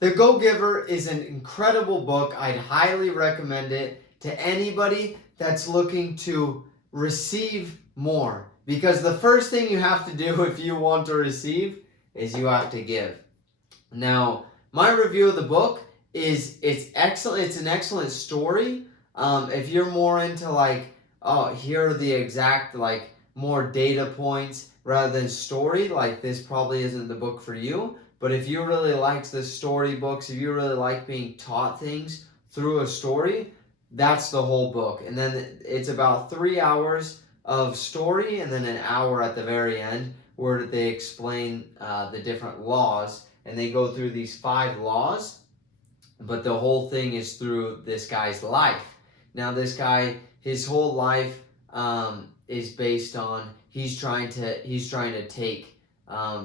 The Go-Giver is an incredible book. I'd highly recommend it to anybody that's looking to receive more. Because the first thing you have to do if you want to receive is you have to give. Now, my review of the book is it's excellent. It's an excellent story. If you're more into like, oh, here are the exact like more data points rather than story, like this probably isn't the book for you. But if you really like the story books, if you really like being taught things through a story, that's the whole book. And then it's about 3 hours of story and then an hour at the very end where they explain the different laws. And they go through these 5 laws, but the whole thing is through this guy's life. Now, this guy, his whole life is based on he's trying to take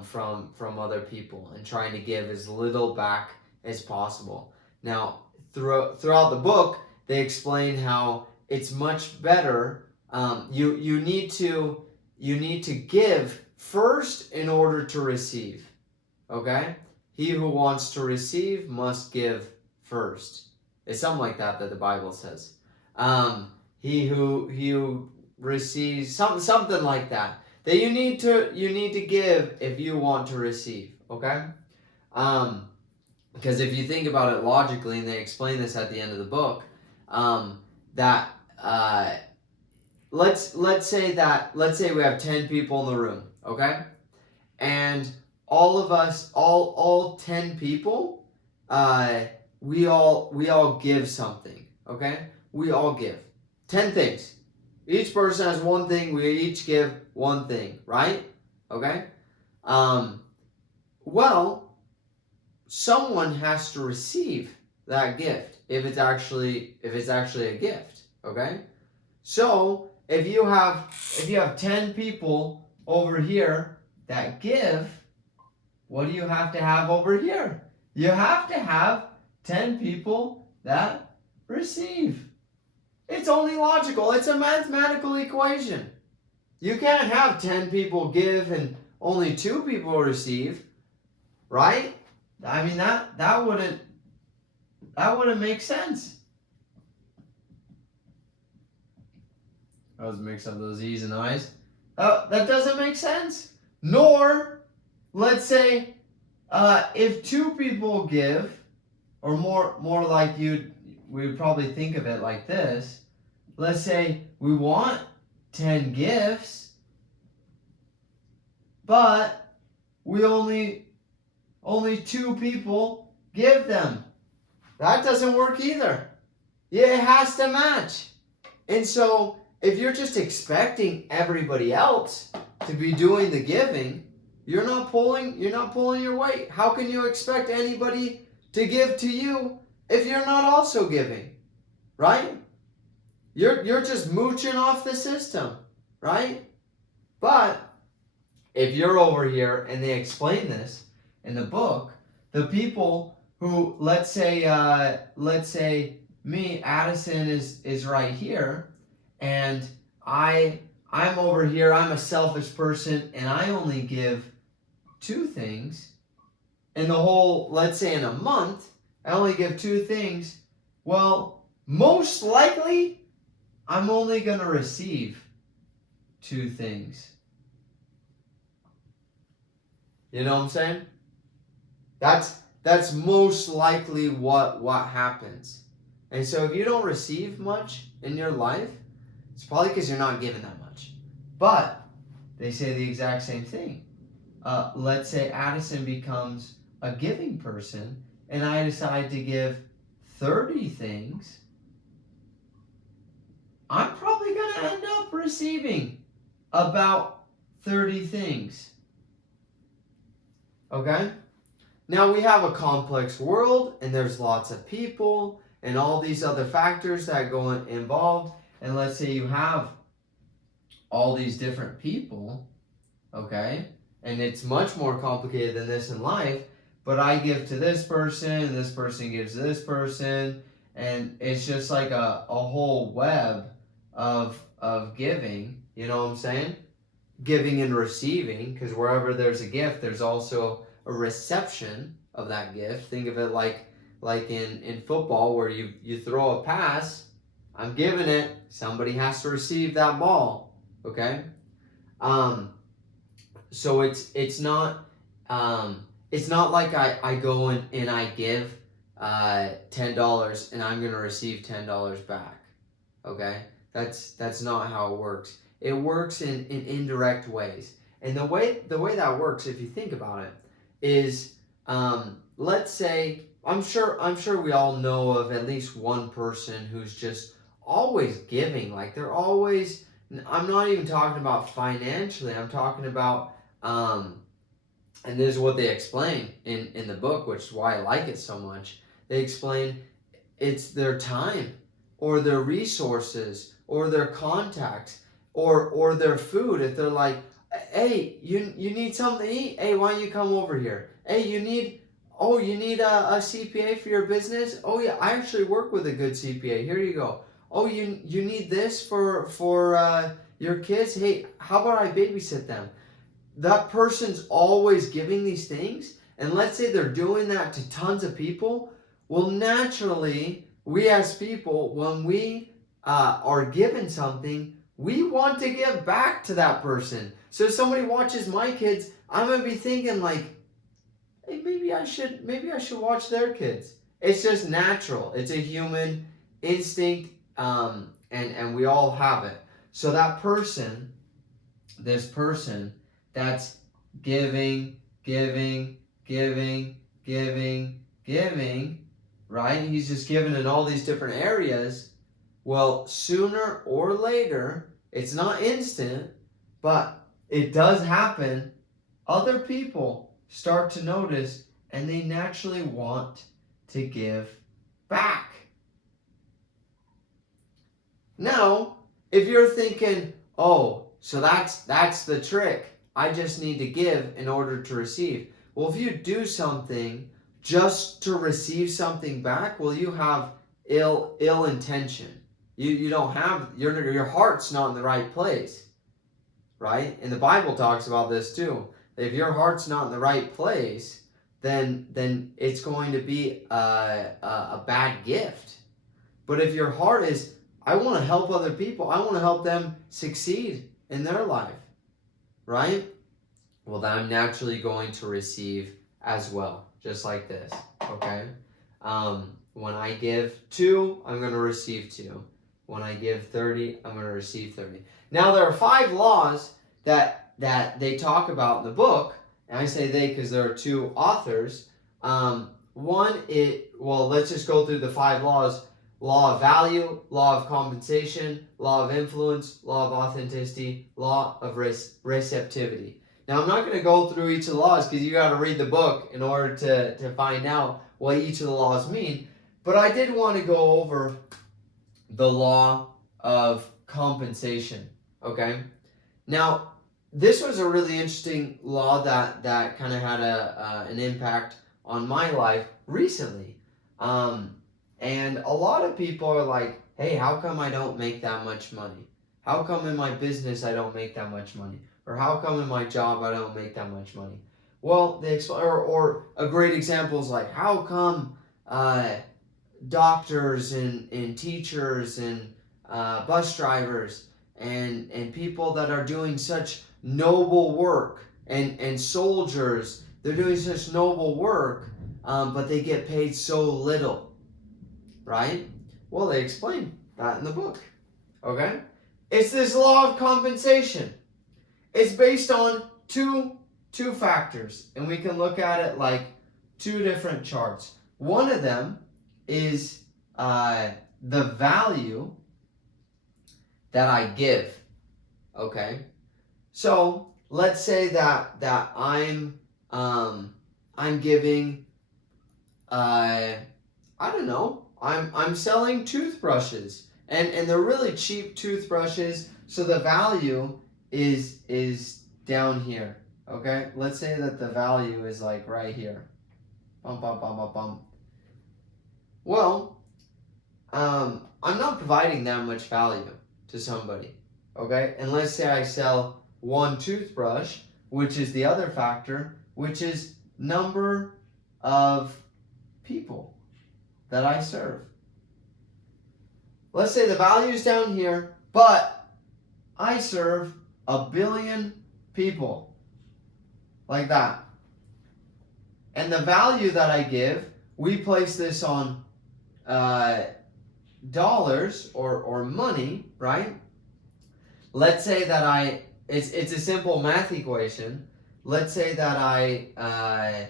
from other people and trying to give as little back as possible. Now, throughout the book, they explain how it's much better. You need to give first in order to receive. Okay? He who wants to receive must give first. It's something like that the Bible says. He who receives something like that. That you need to give if you want to receive. Okay? Because if you think about it logically, and they explain this at the end of the book, that let's say we have 10 people in the room, okay, and all of us, all 10 people, we all give something, okay? We all give 10 things. Each person has one thing. We each give one thing, right? Okay. Well, someone has to receive that gift if it's actually a gift, okay? So if you have 10 people over here that give, what do you have to have over here? You have to have 10 people that receive. It's only logical. It's a mathematical equation. You can't have 10 people give and only 2 people receive, right? I mean that wouldn't make sense. I was mixing up those E's and I's. That doesn't make sense. Nor, let's say, if 2 people give, or more like we would probably think of it like this. Let's say we want 10 gifts, but we only 2 people give them. That doesn't work either. It has to match. And so if you're just expecting everybody else to be doing the giving, you're not pulling your weight. How can you expect anybody to give to you if you're not also giving? Right? You're just mooching off the system, right? But if you're over here and they explain this in the book, the people who let's say me, Addison is right here, and I'm over here, I'm a selfish person, and I only give 2 things. In the whole, let's say in a month, I only give 2 things. Well, most likely, I'm only going to receive 2 things. You know what I'm saying? That's most likely what happens. And so if you don't receive much in your life, it's probably because you're not giving that much. But they say the exact same thing. Let's say Addison becomes a giving person and I decide to give 30 things. I'm probably going to end up receiving about 30 things. Okay? Now we have a complex world and there's lots of people and all these other factors that go involved. And let's say you have all these different people, okay? And it's much more complicated than this in life, but I give to this person and this person gives to this person, and it's just like a whole web of giving, you know what I'm saying? Giving and receiving, because wherever there's a gift, there's also a reception of that gift. Think of it like in football where you throw a pass, I'm giving it, somebody has to receive that ball. Okay? So it's not like I go and I give $10 and I'm gonna receive $10 back. Okay? That's not how it works. It works in indirect ways. And the way that works, if you think about it, is let's say I'm sure we all know of at least one person who's just always giving. Like they're always, I'm not even talking about financially, I'm talking about and this is what they explain in the book, which is why I like it so much. They explain it's their time or their resources or their contacts or their food. If they're like, hey, you need something to eat? Hey, why don't you come over here? Hey, you need a CPA for your business? Oh yeah, I actually work with a good CPA. Here you go. Oh, you need this for your kids? Hey, how about I babysit them? That person's always giving these things, and let's say they're doing that to tons of people. Well, naturally, we as people, when we are given something, we want to give back to that person. So if somebody watches my kids, I'm gonna be thinking like, hey, maybe I should watch their kids. It's just natural. It's a human instinct, and we all have it. So that person, this person that's giving, right? He's just giving in all these different areas. Well, sooner or later, it's not instant, but it does happen. Other people start to notice and they naturally want to give back. Now, if you're thinking, oh, so that's the trick. I just need to give in order to receive. Well, if you do something just to receive something back, well, you have ill intention. You don't have your heart's not in the right place, right? And the Bible talks about this too. If your heart's not in the right place, then it's going to be a bad gift. But if your heart is, I want to help other people, I want to help them succeed in their life, right? Well, then I'm naturally going to receive as well, just like this, okay? When I give 2, I'm going to receive 2. When I give 30, I'm going to receive 30. Now, there are 5 laws that they talk about in the book, and I say they because there are 2 authors. Let's just go through the 5 laws. Law of value, law of compensation, law of influence, law of authenticity, law of receptivity. Now, I'm not going to go through each of the laws because you got to read the book in order to find out what each of the laws mean. But I did want to go over the law of compensation, okay? Now, this was a really interesting law that kind of had an impact on my life recently. And a lot of people are like, hey, how come I don't make that much money? How come in my business I don't make that much money? Or how come in my job I don't make that much money? Well, or a great example is like, how come doctors and teachers and bus drivers and people that are doing such noble work and soldiers, they're doing such noble work, but they get paid so little, right? Well, they explain that in the book, okay? It's this law of compensation. It's based on two factors, and we can look at it like 2 different charts. One of them is the value that I give, okay? So let's say that I'm giving I don't know, I'm selling toothbrushes, and they're really cheap toothbrushes, so the value is down here, okay? Let's say that the value is like right here. Bum, bum, bum, bum, bum. Well, I'm not providing that much value to somebody, okay? And let's say I sell 1 toothbrush, which is the other factor, which is number of people that I serve. Let's say the value is down here, but I serve 1 billion people. Like that. And the value that I give, we place this on dollars or money, right? Let's say that it's a simple math equation. Let's say that I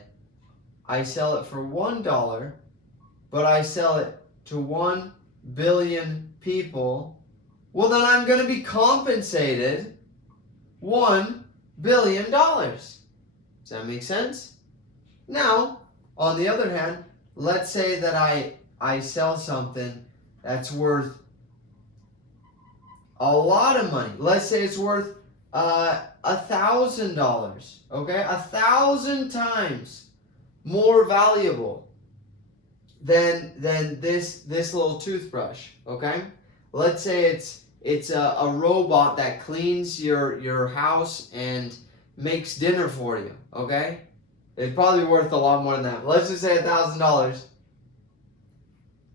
sell it for $1, but I sell it to 1 billion people. Well, then I'm going to be compensated $1 billion. Does that make sense? Now, on the other hand, let's say that I sell something that's worth a lot of money. Let's say it's worth $1,000. Okay, 1,000 times more valuable than this little toothbrush. Okay, let's say it's a robot that cleans your house and makes dinner for you. Okay, it's probably worth a lot more than that. Let's just say $1,000.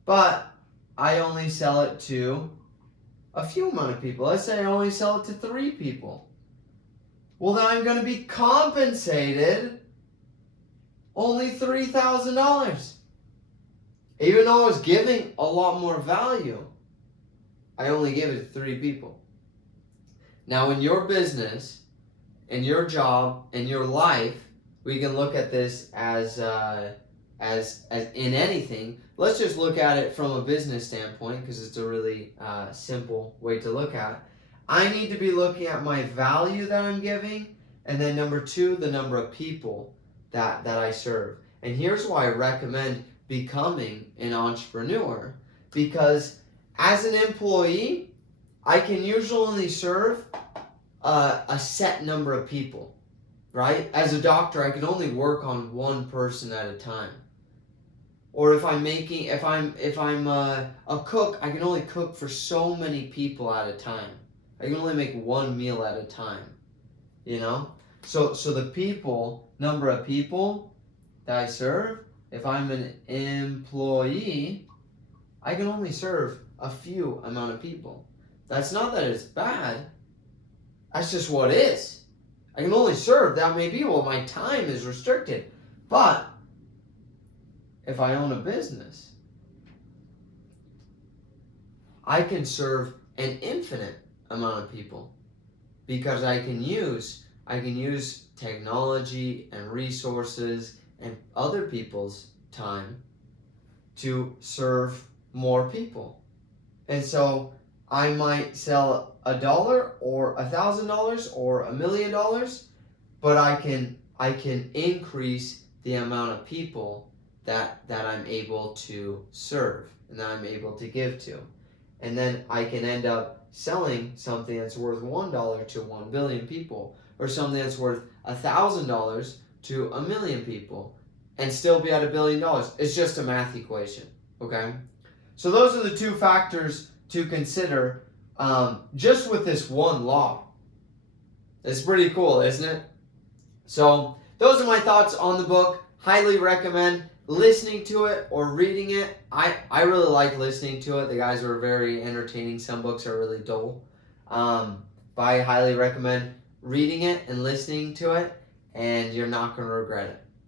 But I only sell it to a few amount of people. Let's say I only sell it to 3 people. Well, then I'm going to be compensated only $3,000. Even though I was giving a lot more value, I only gave it to 3 people. Now, in your business, in your job, in your life, we can look at this as in anything. Let's just look at it from a business standpoint because it's a really simple way to look at it. I need to be looking at my value that I'm giving, and then number 2, the number of people that I serve. And here's why I recommend becoming an entrepreneur, because as an employee, I can usually only serve a set number of people, right? As a doctor, I can only work on one person at a time. Or if I'm a cook, I can only cook for so many people at a time. I can only make one meal at a time, you know? So the number of people that I serve, if I'm an employee, I can only serve a few amount of people. That's not that it's bad. That's just what it is. I can only serve that many people. My time is restricted. But if I own a business, I can serve an infinite amount of people because I can use technology and resources and other people's time to serve more people. And so I might sell $1 or $1,000 or $1 million, but I can increase the amount of people that I'm able to serve and that I'm able to give to. And then I can end up selling something that's worth $1 to 1 billion people, or something that's worth $1,000 to 1 million people, and still be at $1 billion. It's just a math equation, okay? So those are the 2 factors to consider just with this one law. It's pretty cool, isn't it? So those are my thoughts on the book. Highly recommend listening to it or reading it. I really like listening to it. The guys were very entertaining. Some books are really dull. But I highly recommend reading it and listening to it, and you're not going to regret it.